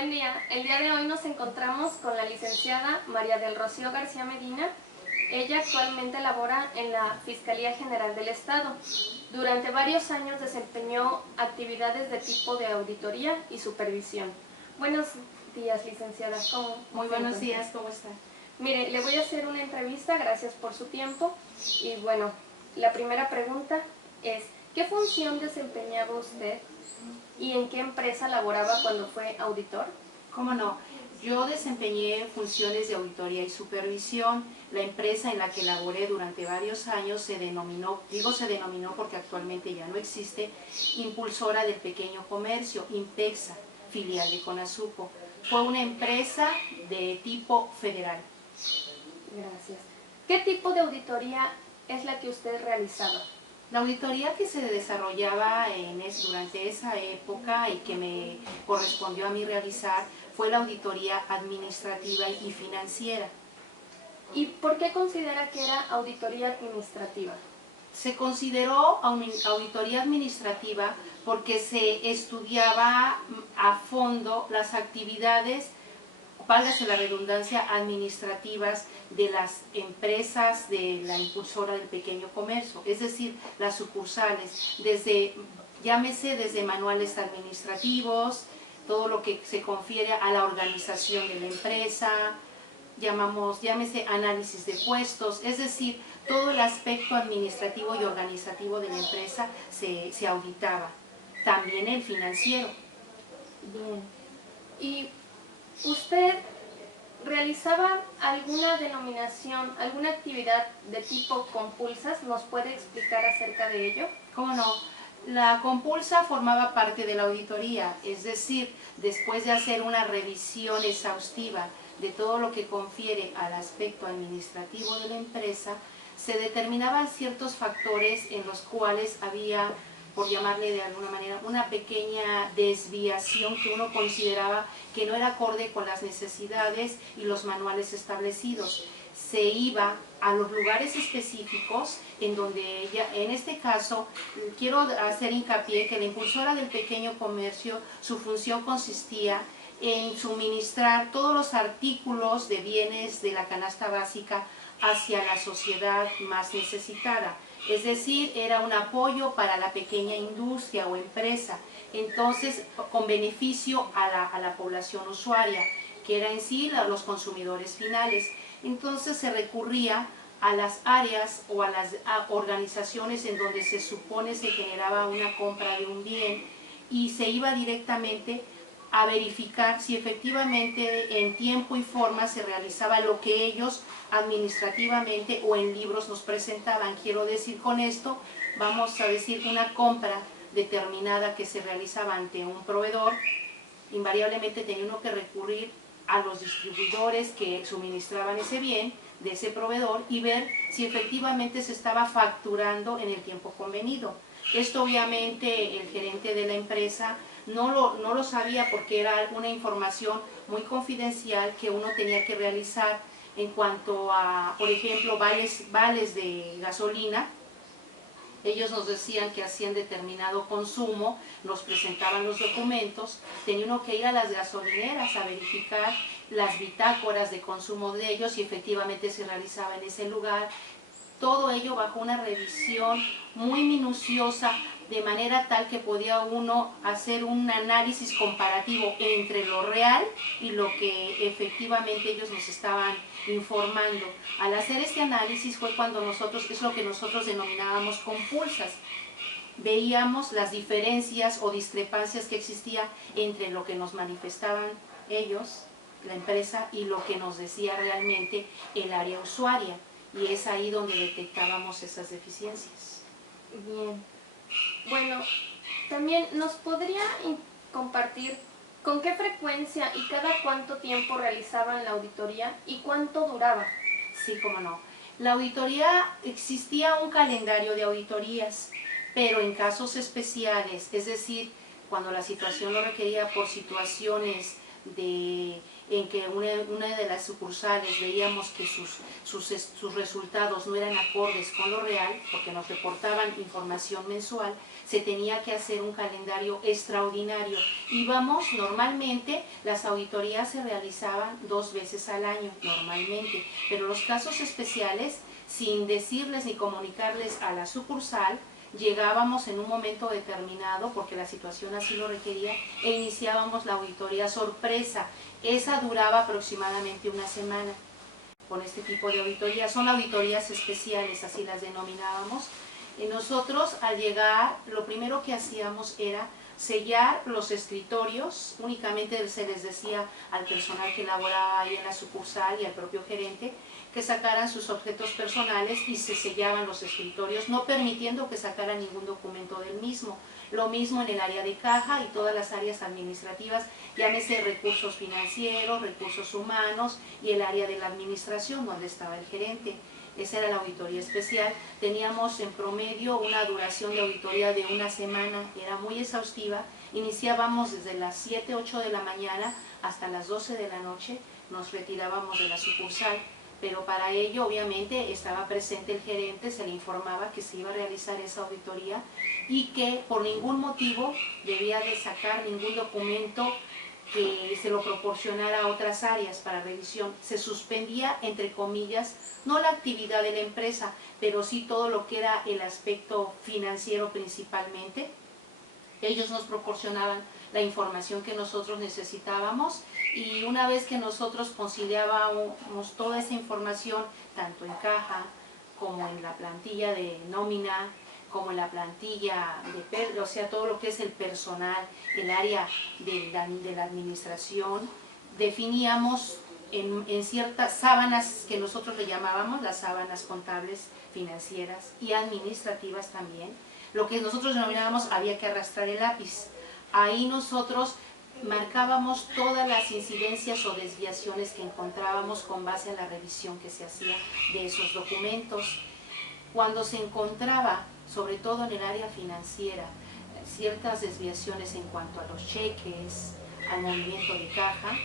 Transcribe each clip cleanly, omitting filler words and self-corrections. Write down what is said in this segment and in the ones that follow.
Buen día. El día de hoy nos encontramos con la licenciada María del Rocío García Medina. Ella actualmente labora en la Fiscalía General del Estado. Durante varios años desempeñó actividades de tipo de auditoría y supervisión. Buenos días, licenciada. Muy buenos días, ¿cómo está? Mire, le voy a hacer una entrevista, gracias por su tiempo. Y bueno, la primera pregunta es, ¿qué función desempeñaba usted y en qué empresa laboraba cuando fue auditor? ¿Cómo no? Yo desempeñé funciones de auditoría y supervisión. La empresa en la que laboré durante varios años se denominó porque actualmente ya no existe, Impulsora del Pequeño Comercio, IMPEXA, filial de Conasupo. Fue una empresa de tipo federal. Gracias. ¿Qué tipo de auditoría es la que usted realizaba? La auditoría que se desarrollaba durante esa época y que me correspondió a mí realizar fue la auditoría administrativa y financiera. ¿Y por qué considera que era auditoría administrativa? Se consideró auditoría administrativa porque se estudiaba a fondo las actividades, válgase la redundancia, administrativas de las empresas de la Impulsora del Pequeño Comercio, es decir, las sucursales, llámese desde manuales administrativos, todo lo que se confiere a la organización de la empresa, llámese análisis de puestos, es decir, todo el aspecto administrativo y organizativo de la empresa se auditaba, también el financiero. Bien. ¿Y usted realizaba alguna denominación, alguna actividad de tipo compulsas? ¿Nos puede explicar acerca de ello? ¿Cómo no? La compulsa formaba parte de la auditoría, es decir, después de hacer una revisión exhaustiva de todo lo que confiere al aspecto administrativo de la empresa, se determinaban ciertos factores en los cuales había, por llamarle de alguna manera, una pequeña desviación que uno consideraba que no era acorde con las necesidades y los manuales establecidos. Se iba a los lugares específicos en donde ella, en este caso, quiero hacer hincapié que la Impulsora del Pequeño Comercio, su función consistía en suministrar todos los artículos de bienes de la canasta básica hacia la sociedad más necesitada. Es decir, era un apoyo para la pequeña industria o empresa, entonces con beneficio a la población usuaria, que era en sí los consumidores finales. Entonces se recurría a las áreas o a las organizaciones en donde se supone se generaba una compra de un bien y se iba directamente a verificar si efectivamente en tiempo y forma se realizaba lo que ellos administrativamente o en libros nos presentaban. Quiero decir con esto, vamos a decir una compra determinada que se realizaba ante un proveedor, invariablemente tenía uno que recurrir a los distribuidores que suministraban ese bien de ese proveedor y ver si efectivamente se estaba facturando en el tiempo convenido. Esto obviamente el gerente de la empresa no lo sabía porque era una información muy confidencial que uno tenía que realizar en cuanto a, por ejemplo, vales de gasolina. Ellos nos decían que hacían determinado consumo, nos presentaban los documentos, tenía uno que ir a las gasolineras a verificar las bitácoras de consumo de ellos y efectivamente se realizaba en ese lugar. Todo ello bajo una revisión muy minuciosa, de manera tal que podía uno hacer un análisis comparativo entre lo real y lo que efectivamente ellos nos estaban informando. Al hacer este análisis fue cuando es lo que nosotros denominábamos compulsas. Veíamos las diferencias o discrepancias que existía entre lo que nos manifestaban ellos, la empresa, y lo que nos decía realmente el área usuaria. Y es ahí donde detectábamos esas deficiencias. Bien. Bueno, también nos podría compartir con qué frecuencia y cada cuánto tiempo realizaban la auditoría y cuánto duraba. Sí, cómo no. La auditoría, existía un calendario de auditorías, pero en casos especiales, es decir, cuando la situación lo requería por situaciones de en que una de las sucursales veíamos que sus resultados no eran acordes con lo real, porque nos reportaban información mensual, se tenía que hacer un calendario extraordinario. Íbamos, normalmente las auditorías se realizaban 2 veces al año, normalmente, pero los casos especiales, sin decirles ni comunicarles a la sucursal, llegábamos en un momento determinado, porque la situación así lo requería, e iniciábamos la auditoría sorpresa. Esa duraba aproximadamente una semana. Con este tipo de auditorías, son auditorías especiales, así las denominábamos. Y nosotros, al llegar, lo primero que hacíamos era sellar los escritorios. Únicamente se les decía al personal que laboraba ahí en la sucursal y al propio gerente que sacaran sus objetos personales y se sellaban los escritorios, no permitiendo que sacaran ningún documento del mismo. Lo mismo en el área de caja y todas las áreas administrativas, llámese recursos financieros, recursos humanos y el área de la administración donde estaba el gerente. Esa era la auditoría especial. Teníamos en promedio una duración de auditoría de una semana, era muy exhaustiva. Iniciábamos desde las 7, 8 de la mañana hasta las 12 de la noche, nos retirábamos de la sucursal. Pero para ello obviamente estaba presente el gerente, se le informaba que se iba a realizar esa auditoría y que por ningún motivo debía de sacar ningún documento que se lo proporcionara a otras áreas para revisión. Se suspendía, entre comillas, no la actividad de la empresa, pero sí todo lo que era el aspecto financiero principalmente. Ellos nos proporcionaban la información que nosotros necesitábamos y una vez que nosotros conciliábamos toda esa información, tanto en caja como en la plantilla de nómina, como en la plantilla o sea, todo lo que es el personal, el área de la administración, definíamos en ciertas sábanas que nosotros le llamábamos las sábanas contables, financieras y administrativas también. Lo que nosotros denominábamos había que arrastrar el lápiz. Ahí nosotros marcábamos todas las incidencias o desviaciones que encontrábamos con base a la revisión que se hacía de esos documentos. Cuando se encontraba, sobre todo en el área financiera, ciertas desviaciones en cuanto a los cheques, al movimiento de caja,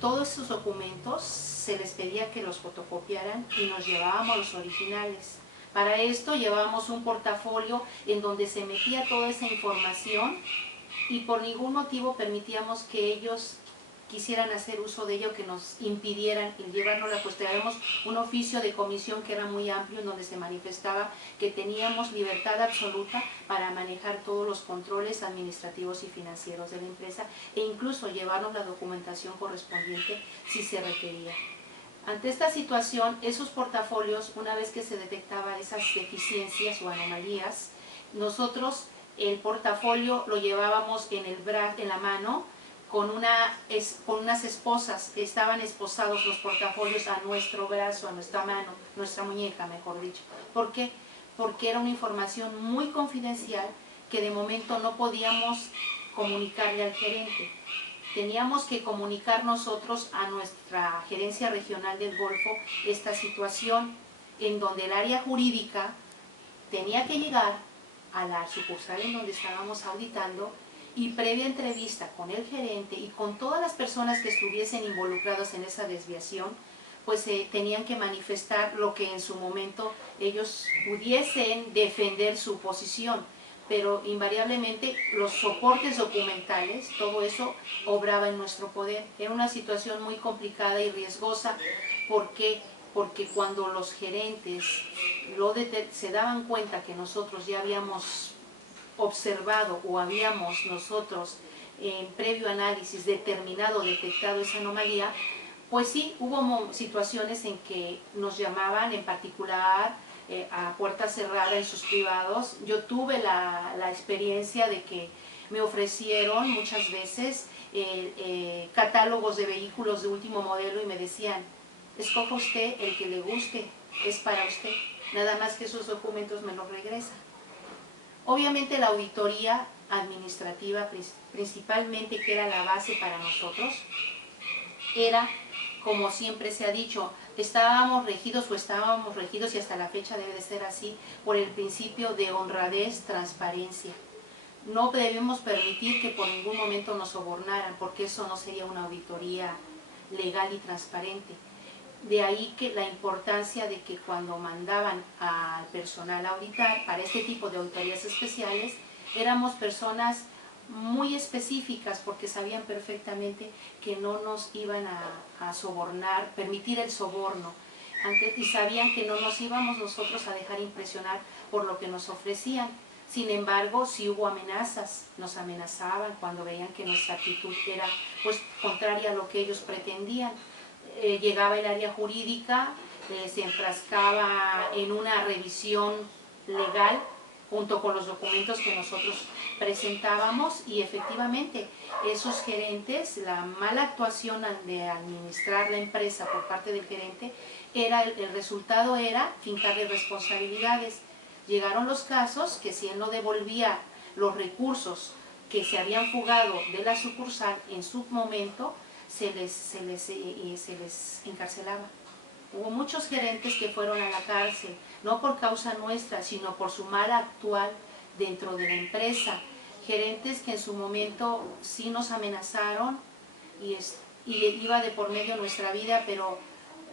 todos esos documentos se les pedía que los fotocopiaran y nos llevábamos los originales. Para esto llevábamos un portafolio en donde se metía toda esa información y por ningún motivo permitíamos que ellos quisieran hacer uso de ello, que nos impidieran llevárnosla, pues traemos un oficio de comisión que era muy amplio en donde se manifestaba que teníamos libertad absoluta para manejar todos los controles administrativos y financieros de la empresa e incluso llevarnos la documentación correspondiente si se requería. Ante esta situación, esos portafolios, una vez que se detectaban esas deficiencias o anomalías, nosotros el portafolio lo llevábamos en la mano con unas esposas, estaban esposados los portafolios a nuestro brazo, a nuestra mano, nuestra muñeca, mejor dicho. ¿Por qué? Porque era una información muy confidencial que de momento no podíamos comunicarle al gerente. Teníamos que comunicar nosotros a nuestra gerencia regional del Golfo esta situación en donde el área jurídica tenía que llegar a la sucursal en donde estábamos auditando y previa entrevista con el gerente y con todas las personas que estuviesen involucradas en esa desviación, pues tenían que manifestar lo que en su momento ellos pudiesen defender su posición, pero invariablemente los soportes documentales, todo eso obraba en nuestro poder. Era una situación muy complicada y riesgosa. ¿Por qué? Porque cuando los gerentes se daban cuenta que nosotros ya habíamos observado o habíamos nosotros en previo análisis detectado esa anomalía, pues sí, hubo situaciones en que nos llamaban en particular a puerta cerrada en sus privados. Yo tuve la experiencia de que me ofrecieron muchas veces catálogos de vehículos de último modelo y me decían, escoja usted el que le guste, es para usted, nada más que esos documentos me los regresa. Obviamente la auditoría administrativa principalmente, que era la base para nosotros, era, como siempre se ha dicho, estábamos regidos y hasta la fecha debe de ser así, por el principio de honradez, transparencia. No debemos permitir que por ningún momento nos sobornaran, porque eso no sería una auditoría legal y transparente. De ahí que la importancia de que cuando mandaban al personal a auditar para este tipo de auditorías especiales, éramos personas muy específicas porque sabían perfectamente que no nos iban a sobornar, permitir el soborno, y sabían que no nos íbamos nosotros a dejar impresionar por lo que nos ofrecían. Sin embargo, sí hubo amenazas, nos amenazaban cuando veían que nuestra actitud era pues contraria a lo que ellos pretendían. Llegaba el área jurídica, se enfrascaba en una revisión legal junto con los documentos que nosotros presentábamos, y efectivamente esos gerentes, la mala actuación de administrar la empresa por parte del gerente, el resultado era fincarle responsabilidades. Llegaron los casos que si él no devolvía los recursos que se habían fugado de la sucursal en su momento, se les encarcelaba. Hubo muchos gerentes que fueron a la cárcel, no por causa nuestra, sino por su mal actual dentro de la empresa. Gerentes que en su momento sí nos amenazaron y iba de por medio nuestra vida, pero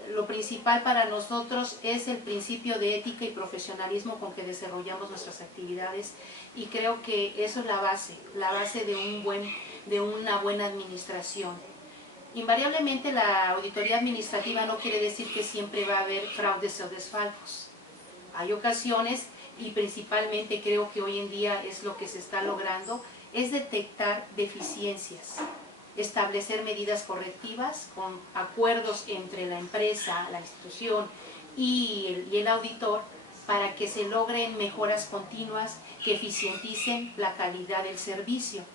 lo principal para nosotros es el principio de ética y profesionalismo con que desarrollamos nuestras actividades, y creo que eso es la base de una buena administración. Invariablemente la auditoría administrativa no quiere decir que siempre va a haber fraudes o desfalcos. Hay ocasiones, y principalmente creo que hoy en día es lo que se está logrando, es detectar deficiencias, establecer medidas correctivas con acuerdos entre la empresa, la institución y el auditor, para que se logren mejoras continuas que eficienticen la calidad del servicio,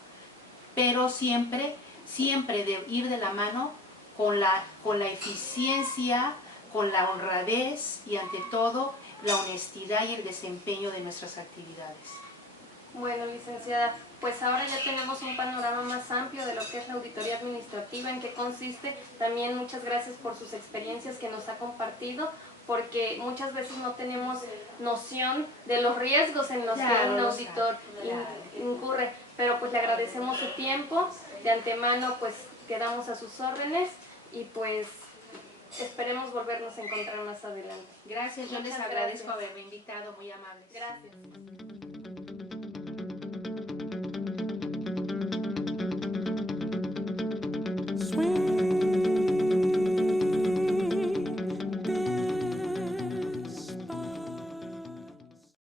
pero siempre de ir de la mano con la eficiencia, con la honradez y ante todo la honestidad y el desempeño de nuestras actividades. Bueno, licenciada, pues ahora ya tenemos un panorama más amplio de lo que es la auditoría administrativa, en qué consiste. También muchas gracias por sus experiencias que nos ha compartido, porque muchas veces no tenemos noción de los riesgos en los que un auditor incurre, pero pues le agradecemos su tiempo. De antemano pues quedamos a sus órdenes y pues esperemos volvernos a encontrar más adelante. Gracias, yo les agradezco haberme invitado, muy amables. Gracias.